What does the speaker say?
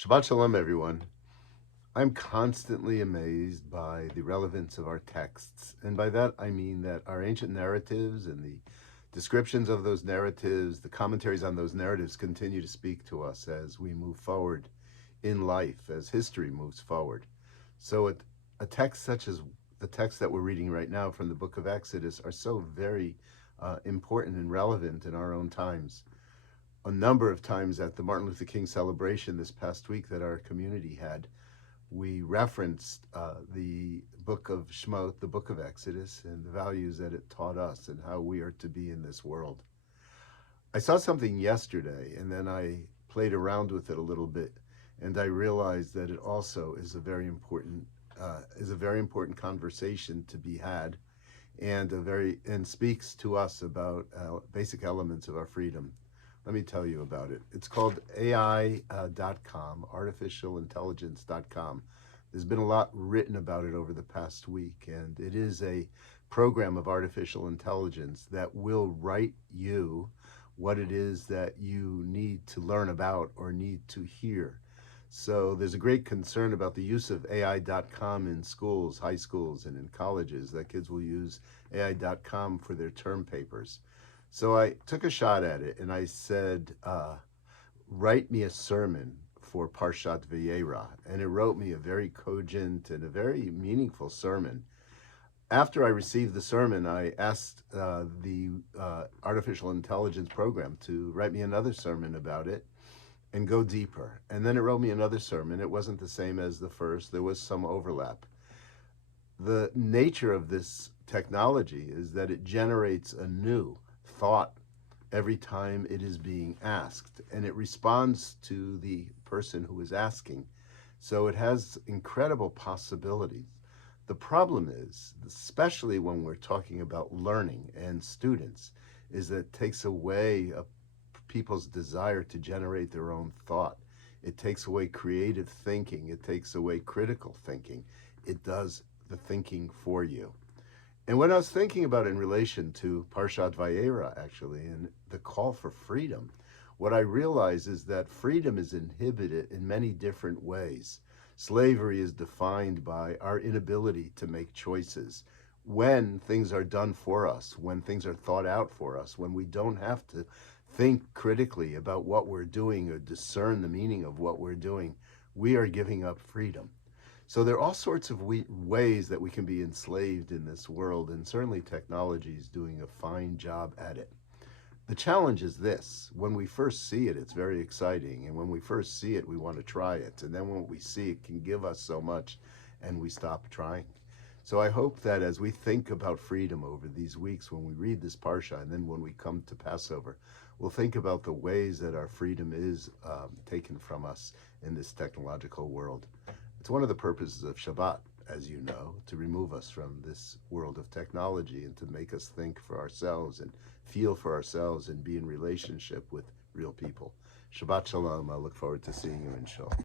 Shabbat Shalom, everyone. I'm constantly amazed by the relevance of our texts. And by that, I mean that our ancient narratives and the descriptions of those narratives, the commentaries on those narratives continue to speak to us as we move forward in life, as history moves forward. So a text such as the text that we're reading right now from the book of Exodus are so very important and relevant in our own times. A number of times at the Martin Luther King celebration this past week that our community had, we referenced the book of Shemot, the book of Exodus, and the values that it taught us and how we are to be in this world. I saw something yesterday, and then I played around with it a little bit, and I realized that it also is a very important conversation to be had, and speaks to us about basic elements of our freedom. Let me tell you about it. It's called AI.com, artificialintelligence.com. There's been a lot written about it over the past week, and it is a program of artificial intelligence that will write you what it is that you need to learn about or need to hear. So there's a great concern about the use of AI.com in schools, high schools, and in colleges, that kids will use AI.com for their term papers. So I took a shot at it and I said, write me a sermon for Parshat Vayera. And it wrote me a very cogent and a very meaningful sermon. After I received the sermon, I asked the artificial intelligence program to write me another sermon about it and go deeper. And then it wrote me another sermon. It wasn't the same as the first. There was some overlap. The nature of this technology is that it generates a new thought every time it is being asked, and it responds to the person who is asking. So it has incredible possibilities. The problem is, especially when we're talking about learning and students, is that it takes away people's desire to generate their own thought. It takes away creative thinking. It takes away critical thinking. It does the thinking for you. And when I was thinking about it in relation to Parshat Vayera, actually, and the call for freedom, what I realize is that freedom is inhibited in many different ways. Slavery is defined by our inability to make choices. When things are done for us, when things are thought out for us, when we don't have to think critically about what we're doing or discern the meaning of what we're doing, we are giving up freedom. So there are all sorts of ways that we can be enslaved in this world, and certainly technology is doing a fine job at it. The challenge is this: when we first see it, it's very exciting, and when we first see it, we want to try it, and then when we see it can give us so much, and we stop trying. So I hope that as we think about freedom over these weeks, when we read this Parsha, and then when we come to Passover, we'll think about the ways that our freedom is taken from us in this technological world. It's one of the purposes of Shabbat, as you know, to remove us from this world of technology and to make us think for ourselves and feel for ourselves and be in relationship with real people. Shabbat Shalom. I look forward to seeing you in Shul.